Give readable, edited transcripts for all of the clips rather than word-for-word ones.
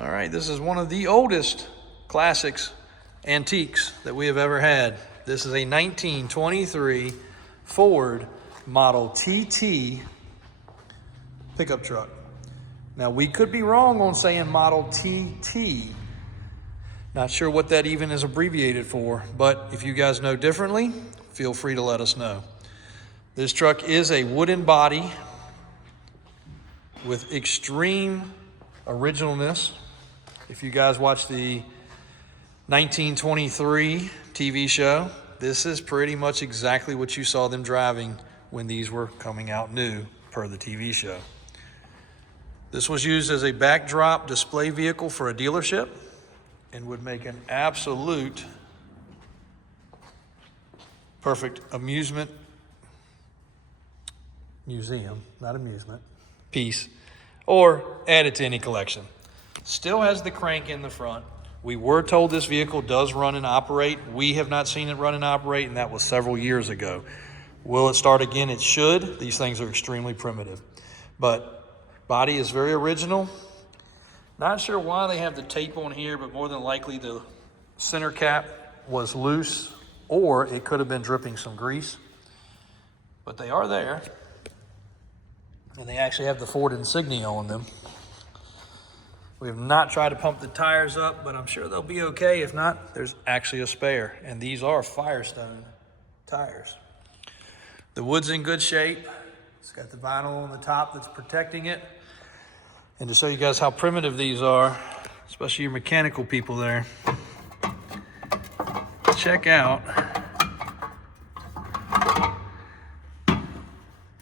All right, this is one of the oldest classics, antiques that we have ever had. This is a 1923 Ford Model TT pickup truck. Now, we could be wrong on saying Model TT. Not sure what that even is abbreviated for, but if you guys know differently, feel free to let us know. This truck is a wooden body with extreme originalness. If you guys watch the 1923 TV show, this is pretty much exactly what you saw them driving when these were coming out new per the TV show. This was used as a backdrop display vehicle for a dealership and would make an absolute perfect amusement museum, not amusement, piece, or add it to any collection. Still has the crank in the front. We were told this vehicle does run and operate. We have not seen it run and operate, and that was several years ago. Will it start again? It should. These things are extremely primitive. But body is very original. Not sure why they have the tape on here, but more than likely the center cap was loose, or it could have been dripping some grease. But they are there. And they actually have the Ford insignia on them. We have not tried to pump the tires up, but I'm sure they'll be okay. If not, there's actually a spare. And these are Firestone tires. The wood's in good shape. It's got the vinyl on the top that's protecting it. And to show you guys how primitive these are, especially your mechanical people there, check out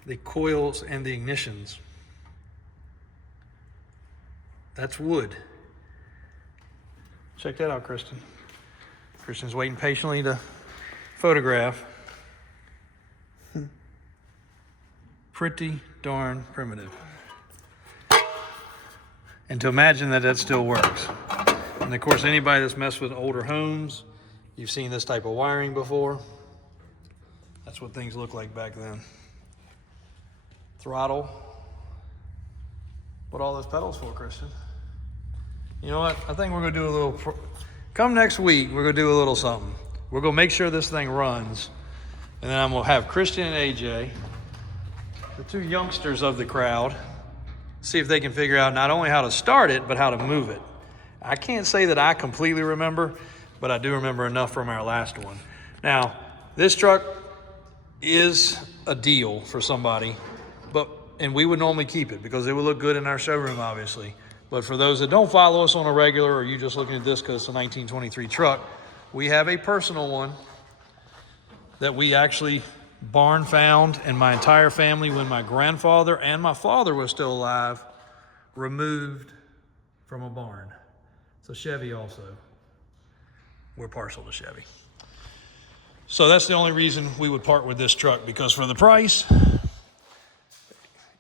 the coils and the ignitions. That's wood. Check that out, Kristen. Kristen's waiting patiently to photograph. Pretty darn primitive. And to imagine that that still works. And of course, anybody that's messed with older homes, you've seen this type of wiring before. That's what things looked like back then. Throttle. What all those pedals for, Kristen? You know what? I think we're gonna do a little, come next week, we're gonna do a little something. We're gonna make sure this thing runs. And then I'm gonna have Christian and AJ, the two youngsters of the crowd, see if they can figure out not only how to start it, but how to move it. I can't say that I completely remember, but I do remember enough from our last one. Now, this truck is a deal for somebody, and we would normally keep it because it would look good in our showroom, obviously. But for those that don't follow us on a regular, or you just looking at this because it's a 1923 truck, we have a personal one that we actually barn found, and my entire family, when my grandfather and my father was still alive, removed from a barn. So Chevy also. We're partial to Chevy. So that's the only reason we would part with this truck, because for the price,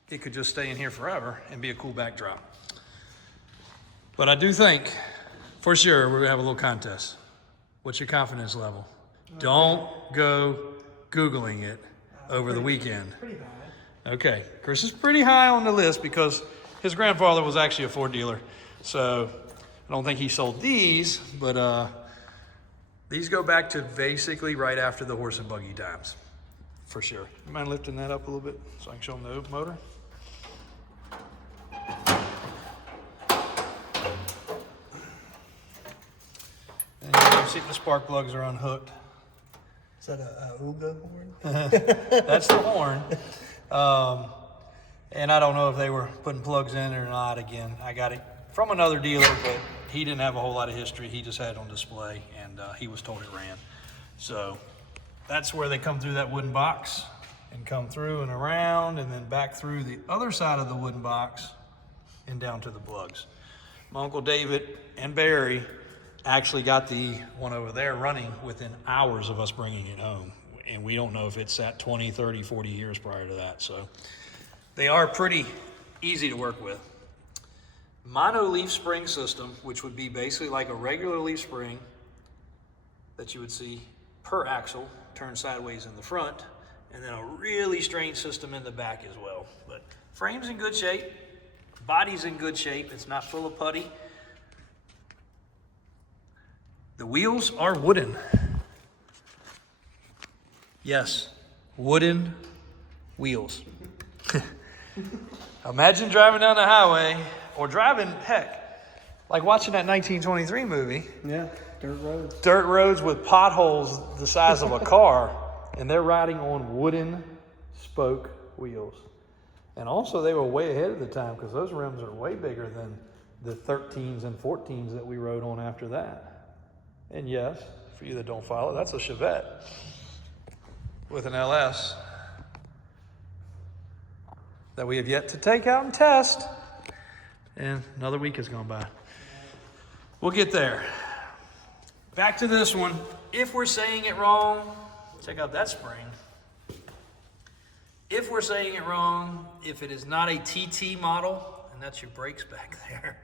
it could just stay in here forever and be a cool backdrop. But I do think, for sure, we're gonna have a little contest. What's your confidence level? Don't go Googling it over the weekend. Pretty high. Okay, Chris is pretty high on the list because his grandfather was actually a Ford dealer. So I don't think he sold these, but these go back to basically right after the horse and buggy times, for sure. You mind lifting that up a little bit so I can show them the motor? And you can see the spark plugs are unhooked. Is that a Uga horn? That's the horn. And I don't know if they were putting plugs in it or not. Again, I got it from another dealer, but he didn't have a whole lot of history. He just had it on display, and he was told it ran. So that's where they come through that wooden box and come through and around and then back through the other side of the wooden box and down to the plugs. My Uncle David and Barry actually got the one over there running within hours of us bringing it home. And we don't know if it sat 20, 30, 40 years prior to that. So they are pretty easy to work with. Mono leaf spring system, which would be basically like a regular leaf spring that you would see per axle, turned sideways in the front, and then a really strange system in the back as well. But frame's in good shape, body's in good shape, it's not full of putty. The wheels are wooden. Yes, wooden wheels. Imagine driving down the highway or driving, heck, like watching that 1923 movie. Yeah, dirt roads. Dirt roads with potholes the size of a car, and they're riding on wooden spoke wheels. And also they were way ahead of the time because those rims are way bigger than the 13s and 14s that we rode on after that. And yes, for you that don't follow, that's a Chevette with an LS that we have yet to take out and test. And another week has gone by. We'll get there. Back to this one. If we're saying it wrong, check out that spring. If we're saying it wrong, if it is not a TT model, and that's your brakes back there,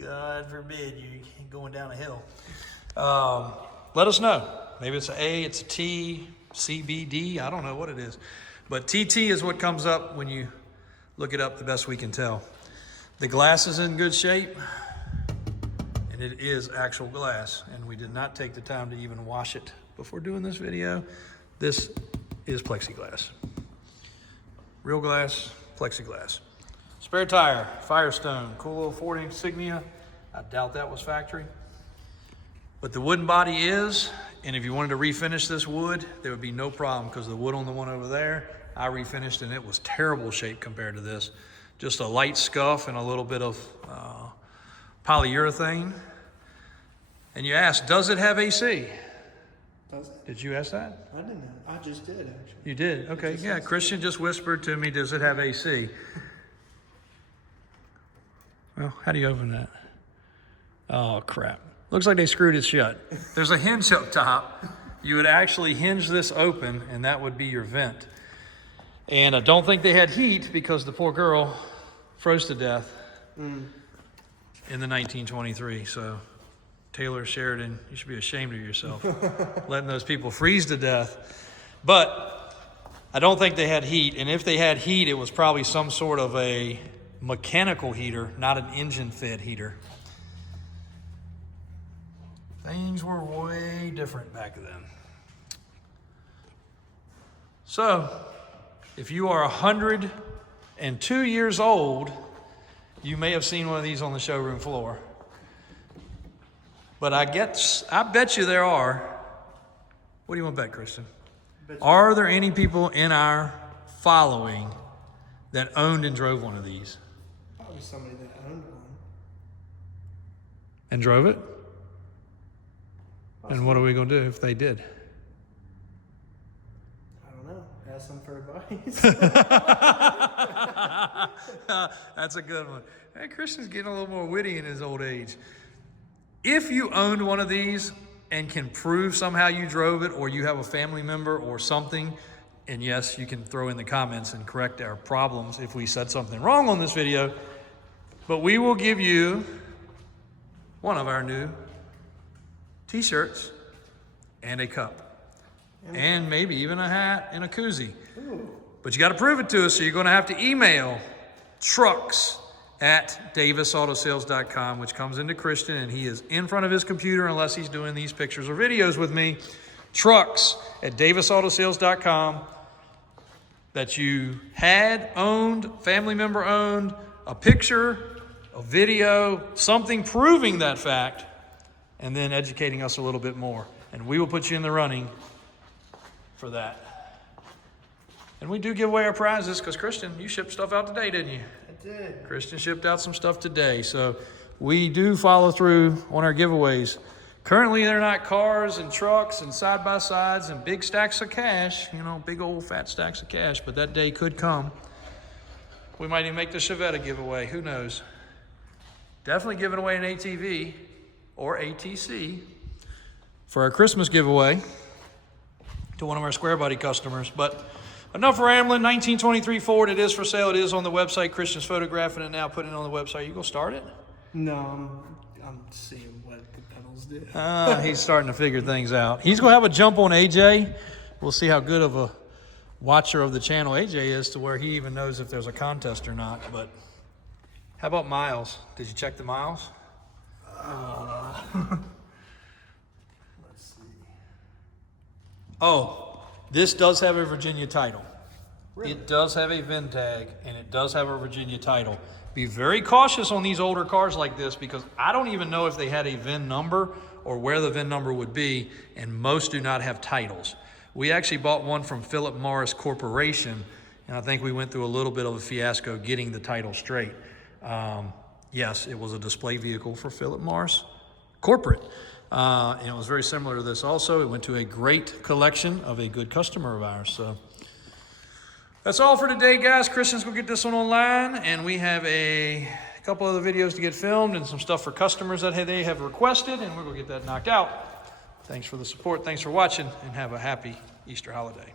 God forbid you're going down a hill. Let us know. Maybe it's an A, it's a T, CBD, I don't know what it is. But TT is what comes up when you look it up, the best we can tell. The glass is in good shape, and it is actual glass, and we did not take the time to even wash it before doing this video. This is plexiglass. Real glass, plexiglass. Spare tire, Firestone, cool little Ford insignia. I doubt that was factory. But the wooden body is, and if you wanted to refinish this wood, there would be no problem because the wood on the one over there, I refinished and it was terrible shape compared to this. Just a light scuff and a little bit of polyurethane. And you asked, does it have AC? Does it? Did you ask that? I didn't know. I just did, actually. You did? Okay, yeah. Christian just whispered to me, does it have AC? Well, how do you open that? Oh, crap. Looks like they screwed it shut. There's a hinge up top. You would actually hinge this open, and that would be your vent. And I don't think they had heat because the poor girl froze to death in the 1923. So, Taylor Sheridan, you should be ashamed of yourself, letting those people freeze to death. But I don't think they had heat. And if they had heat, it was probably some sort of a mechanical heater, not an engine-fed heater. Things were way different back then. So, if you are 102 years old, you may have seen one of these on the showroom floor. But I bet you there are. What do you want to bet, Christian? Are there any people in our following that owned and drove one of these? Probably somebody that owned one. And drove it? And what are we going to do if they did? I don't know. Ask them for advice. That's a good one. Hey, Christian's getting a little more witty in his old age. If you owned one of these and can prove somehow you drove it, or you have a family member or something, and yes, you can throw in the comments and correct our problems if we said something wrong on this video, but we will give you one of our new t-shirts and a cup and maybe even a hat and a koozie. Ooh. But you got to prove it to us, so you're going to have to email trucks@davisautosales.com, which comes into Christian, and he is in front of his computer unless he's doing these pictures or videos with me. Trucks@davisautosales.com, that you had, owned, family member owned, a picture, a video, something proving that fact, and then educating us a little bit more. And we will put you in the running for that. And we do give away our prizes because, Christian, you shipped stuff out today, didn't you? I did. Christian shipped out some stuff today. So we do follow through on our giveaways. Currently, they're not cars and trucks and side-by-sides and big stacks of cash, big old fat stacks of cash, but that day could come. We might even make the Chevette a giveaway. Who knows? Definitely giving away an ATV or ATC for our Christmas giveaway to one of our Square Buddy customers. But enough rambling. 1923 Ford. It is for sale. It is on the website. Christian's photographing it now, putting it on the website. You gonna start it? No, I'm seeing what the pedals do. He's starting to figure things out. He's gonna have a jump on AJ. We'll see how good of a watcher of the channel AJ is to where he even knows if there's a contest or not. But how about miles? Did you check the miles? Oh, this does have a Virginia title. Really? It does have a VIN tag, and it does have a Virginia title. Be very cautious on these older cars like this, because I don't even know if they had a VIN number or where the VIN number would be, and most do not have titles. We actually bought one from Philip Morris Corporation, and I think we went through a little bit of a fiasco getting the title straight. Yes, it was a display vehicle for Philip Morris Corporate. And it was very similar to this also. It went to a great collection of a good customer of ours. So that's all for today, guys. Christian's gonna get this one online, and we have a couple other videos to get filmed and some stuff for customers that they have requested, and we're gonna get that knocked out. Thanks for the support. Thanks for watching, and have a happy Easter holiday.